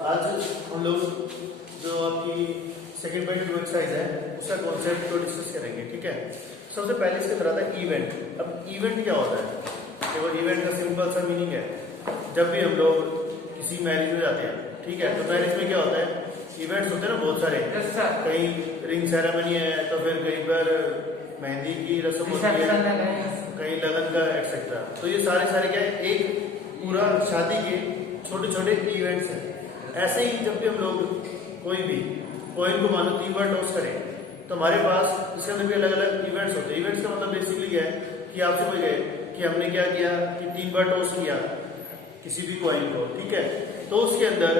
आज हम लोग जो आपकी सेकंड पॉइंट टू एक्सरसाइज है उसका कॉन्सेप्ट को डिस्कस करेंगे। ठीक है, सबसे पहले इसके तरह था इवेंट। अब इवेंट क्या होता है? देखो, इवेंट का सिंपल सा मीनिंग है, जब भी हम लोग किसी मैरिज में जाते हैं, ठीक है, तो मैरिज में क्या होता है, इवेंट्स होते हैं ना बहुत सारे। कहीं रिंग सेरेमनी है, तो फिर कहीं पर मेहंदी की रस्म होती है, कहीं लगन का एक्सेट्रा। तो ये सारे क्या है, एक पूरा शादी के छोटे छोटे इवेंट्स हैं। ऐसे ही जब भी हम लोग कोई भी कॉइन को मानो 3 बार टॉस करें, तो हमारे पास इसके अंदर भी अलग अलग इवेंट्स होते हैं। इवेंट्स का मतलब बेसिकली क्या है कि आपसे कोई गए कि हमने क्या किया कि 3 बार टॉस किया किसी भी कॉइन को, ठीक है, तो उसके अंदर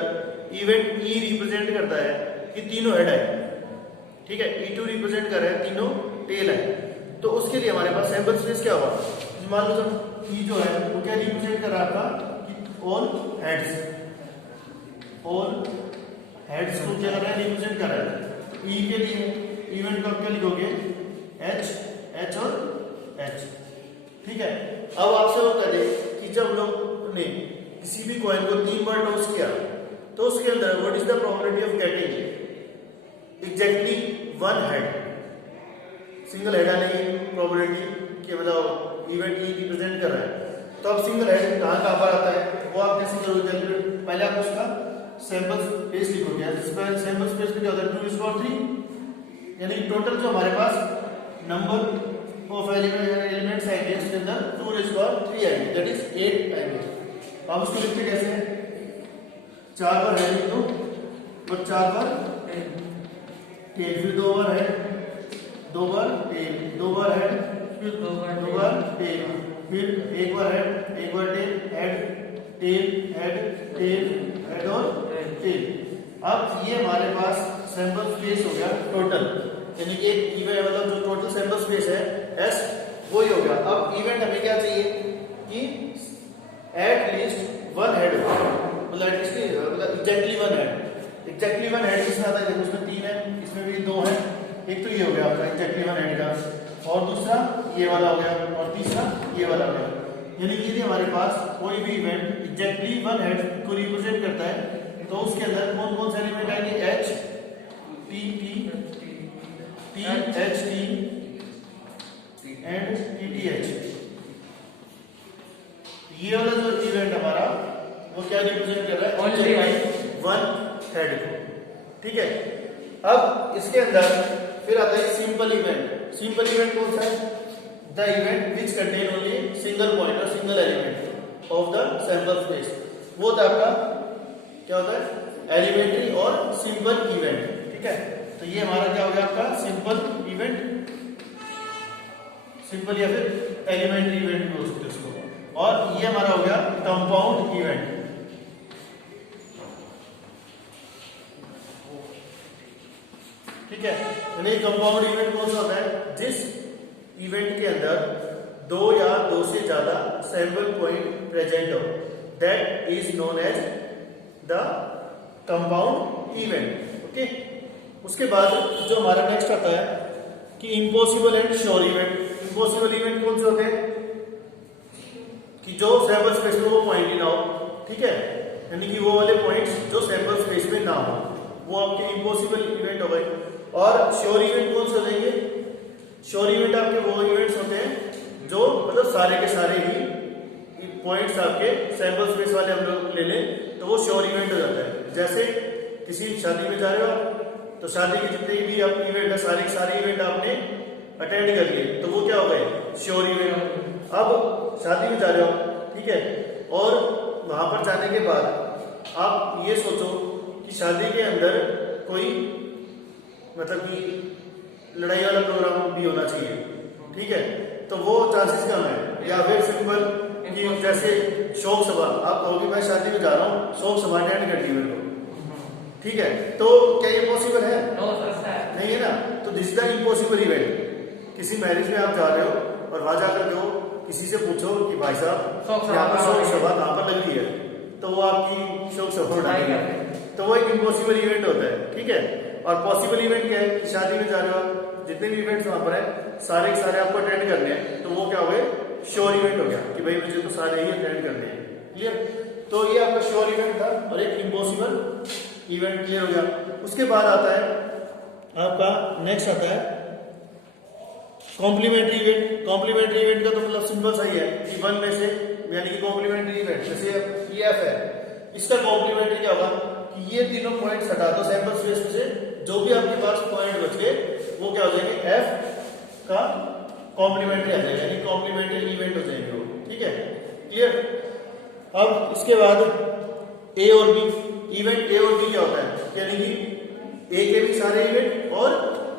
इवेंट ई रिप्रेजेंट करता है कि तीनों हेड है, ठीक है, E2 रिप्रेजेंट कर रहा है तीनों टेल है। तो उसके लिए हमारे पास सैंपल स्पेस क्या हुआ, मान लो जब E जो है वो क्या रिप्रेजेंट कर रहा था कि ऑल हेड्स को क्या कर रहा है, रिप्रेजेंट कर रहा है। E के लिए इवेंट का क्या लिखोगे, H और H, ठीक है। अब आपसे वो कह दे कि जब लोग ने किसी भी कॉइन को 3 बार टॉस किया, तो उसके अंदर what is the probability of getting exactly 1 head, single head आने की प्रोबेबिलिटी कि मतलब इवेंट ई रिप्रेजेंट कर रहा है। तो अब सिंगल हेड कहाँ पर आता है, वो आप कैसे करोगे? पहले आप उसका सैंपल स्पेस लिखोगे। सैंपल स्पेस में क्या होता है, 2:3, यानी टोटल जो हमारे पास नंबर ऑफ एलिमेंट्स आएंगे उसके अंदर 2:3 आएंगे, दैट इज 8 आएंगे। अब उसको लिखते कैसे, 4 बार हेड लिख दो और 4 बार टेल, फिर 2 बार हेड, 2 बार टेल, 2 बार हेड, फिर 2 बार टेल, फिर 1 बार हेड, 1 बार tail, head tail head tail head और टेल। अब ये हमारे पास सैंपल स्पेस हो गया टोटल, यानी कि इवेंट मतलब जो टोटल सैंपल स्पेस है एस वो ही हो गया। अब इवेंट हमें क्या चाहिए कि एटलीस्ट 1 हेड हो, मतलब एग्जैक्टली 1 हेड। एग्जैक्टली 1 हेड किसमें आता है, उसमें 3 है, इसमें भी 2 है। एक तो ये हो गया आपका एग्जैक्टली 1 हेड का, और दूसरा ये वाला हो गया, और तीसरा ये वाला हो गया। यानी कि यदि हमारे पास कोई भी इवेंट एग्जैक्टली 1 हेड को रिप्रेजेंट करता है, तो उसके अंदर कौन कौन से एलिमेंट आएंगे, H T T H T and T T H। ये वाला जो इवेंट हमारा वो क्या रिप्रेजेंट कर रहा है, ओनली 1 हेड को, ठीक है। अब इसके अंदर फिर आता है सिंपल इवेंट। सिंपल इवेंट कौन सा है, the event which contain only single point और single element of the sample space. वो होता है आपका क्या होता है, एलिमेंट्री और सिंपल इवेंट, ठीक है। तो ये हमारा क्या हो गया आपका सिंपल इवेंट, सिंपल या फिर एलिमेंट्री इवेंट भी हो सकते हैं उसको। और ये हमारा हो गया कंपाउंड इवेंट, ठीक है। यानी कंपाउंड इवेंट कौन सा होता है, जिस इवेंट के अंदर 2 या 2 से ज्यादा सैंपल पॉइंट प्रेजेंट हो, that is known as the compound event, okay. उसके बाद जो हमारा नेक्स्ट आता है कि impossible and sure event. Impossible event कौन से होते हैं कि जो सैंपल स्पेस में वो पॉइंट ही ना हो, ठीक है, यानी कि वो वाले पॉइंट्स जो सैंपल स्पेस में ना हो, वो आपके इम्पॉसिबल इवेंट हो गए। और श्योर इवेंट कौन से हो जाएंगे, श्योर इवेंट आपके वो इवेंट्स होते हैं जो मतलब सारे के सारे ही पॉइंट्स आपके सैंपल स्पेस वाले हम लोग ले लें तो वो श्योर इवेंट हो जाता है। जैसे किसी शादी में जा रहे हो आप, तो शादी के जितने भी आप इवेंट है सारे के सारे इवेंट आपने अटेंड कर लिए, तो वो क्या हो गए, श्योर इवेंट। अब शादी में जा रहे हो, ठीक है, और वहां पर जाने के बाद आप ये सोचो कि शादी के अंदर कोई मतलब कि लड़ाई वाला प्रोग्राम भी होना चाहिए, ठीक है, तो वो चांसेस कम है। या फिर सिंपल कि जैसे शोक सभा, आप कहोगे मैं शादी में जा रहा हूँ, शोक सभा अटेंड करनी है मेरे को, ठीक है, तो क्या ये पॉसिबल है? नहीं है ना। तो this is the impossible event. किसी मैरिज में आप जा रहे हो और वहां जाकर के किसी से पूछो कि भाई साहब यहाँ पर शोक सभा कहाँ पर लग रही है, तो वो आपकी शोक सभा उठाएंगे, तो वो एक इम्पॉसिबल इवेंट होता है, ठीक है। और पॉसिबल इवेंट क्या है, शादी में जा रहे हो, जितने भी इवेंट्स वहां पर है सारे के सारे आपको अटेंड करने हैं, तो वो क्या हो गए, श्योर इवेंट हो गया कि भाई मुझे तो सारे ही अटेंड करने हैं, क्लियर। तो ये आपका श्योर इवेंट था और एक इम्पॉसिबल इवेंट। क्लियर हो गया। उसके बाद आता है आपका नेक्स्ट आता है कॉम्प्लीमेंट्री इवेंट। कॉम्प्लीमेंट्री इवेंट का तो मतलब सिंपल सा ही है कि वन में से, यानी कि कॉम्प्लीमेंट्री इवेंट जैसे ये एफ है, इसका कॉम्प्लीमेंट्री क्या होगा कि ये तीनों पॉइंट्स हटा दो सैंपल स्पेस में से, जो भी आपके पास पॉइंट बच गए वो क्या हो जाएंगे, एफ का कॉम्प्लीमेंट्री आ जाएगा, यानी कॉम्प्लीमेंट्री इवेंट हो जाएंगे वो। ठीक है, क्लियर। अब इसके बाद ए और बी इवेंट, ए और बी क्या होता है, यानी कि ए के भी सारे इवेंट और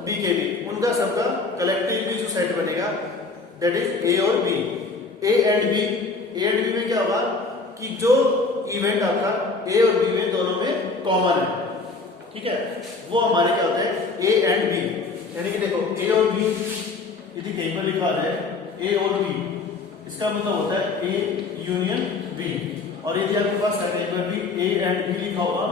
बी के भी, उनका सबका कलेक्टिवली जो सेट बनेगा दैट इज ए और B. A and B, A and B में क्या होगा कि जो इवेंट आपका ए और बी में दोनों में कॉमन है, ठीक है, वो हमारे क्या होते हैं ए एंड बी। यानी कि देखो ए और बी यदि कहीं पर लिखा है ए और बी, इसका मतलब होता है ए यूनियन बी। और यदि आपके पास है कहीं पर भी ए एंड बी लिखा होगा,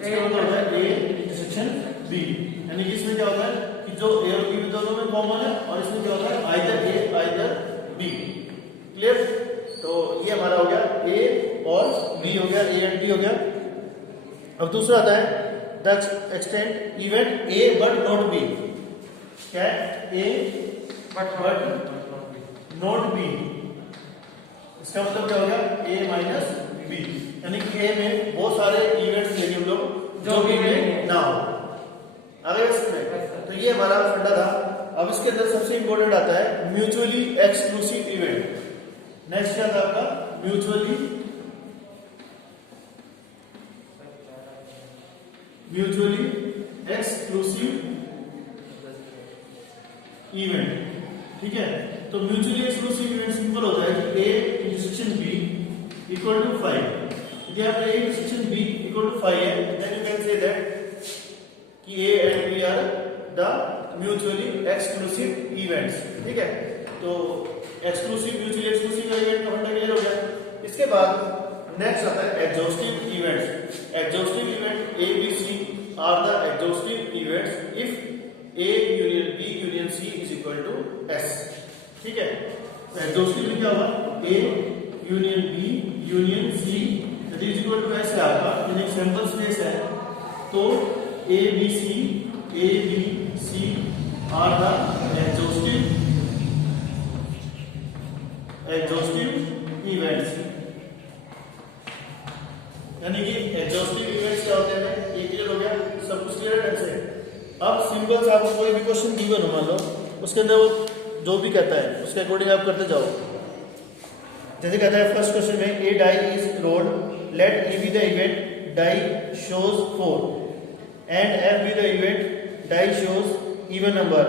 इसका मतलब होता है ए इंटरसेक्शन बी। यानी कि इसमें क्या होता है कि जो ए और बी दोनों में कॉमन है, और इसमें क्या होता है आइदर ए आइदर बी। क्लियर। तो ये हमारा हो गया ए और बी हो गया, ए एंड बी हो गया। अब दूसरा आता है the extend event A but not be. क्या है, ए बट नॉट बी, इसका मतलब क्या हो गया ए माइनस बी। यानी कि ए में बहुत सारे इवेंट्स लेंगे हम लोग जो बी में ना हो। आगे इसमें तो ये हमारा फंडा था। अब इसके अंदर सबसे इंपॉर्टेंट आता है म्यूचुअली एक्सक्लूसिव इवेंट। नेक्स्ट क्या था आपका, म्यूचुअली एक्सक्लूसिव इवेंट। ठीक है, तो म्यूचुअली एक्सक्लूसिव इवेंट सिंपल होता है कि A intersection B equal to 5। यदि आप A intersection B equal to 5 है, then you can say that कि A and B are the mutually exclusive events. ठीक है, तो एक्सक्लूसिव म्यूचुअली एक्सक्लूसिव इवेंट का फंडा क्लियर हो गया। इसके बाद नेक्स्ट आता है exhaustive events. Exhaustive event A B C are the exhaustive events if A union B union C is equal to S. ठीक है, तो एग्जॉस्टिव में क्या होगा, A union B union C that is equal to S है आपका, यानी sample space है, तो A B C are the exhaustive events. यानी कि एग्जॉस्टिव इवेंट्स क्या होते हैं, ये क्लियर हो गया, सब कुछ क्लियर है से। अब सिंपल सा आपको कोई भी क्वेश्चन गिवन हो मान लो, उसके अंदर वो जो भी कहता है उसके अकॉर्डिंग आप करते जाओ। जैसे कहता है फर्स्ट क्वेश्चन में a die is rolled, let A be the event die shows 4 and F be the event die shows even number,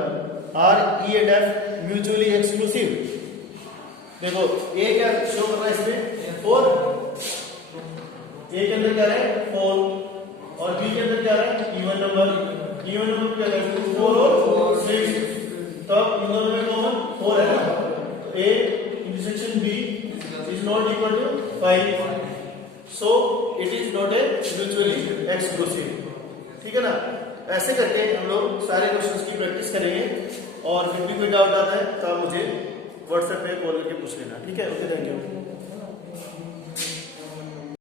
are E and F mutually exclusive? देखो A क्या शो कर रहा है इसमें 4, A के अंदर क्या है 4 और B के अंदर क्या है इवन नंबर, इवन नंबर क्या है 4 और 6, तब इन दोनों में कॉमन 4 है ना, तो A intersection B is not equal to 5, so it is not a mutually exclusive। ठीक है ना। ऐसे करके हम लोग सारे क्वेश्चंस की प्रैक्टिस करेंगे, और फिर भी कोई डाउट आता है तो आप मुझे व्हाट्सएप पे कॉल करके पूछ लेना। ठीक है, ओके, थैंक यू।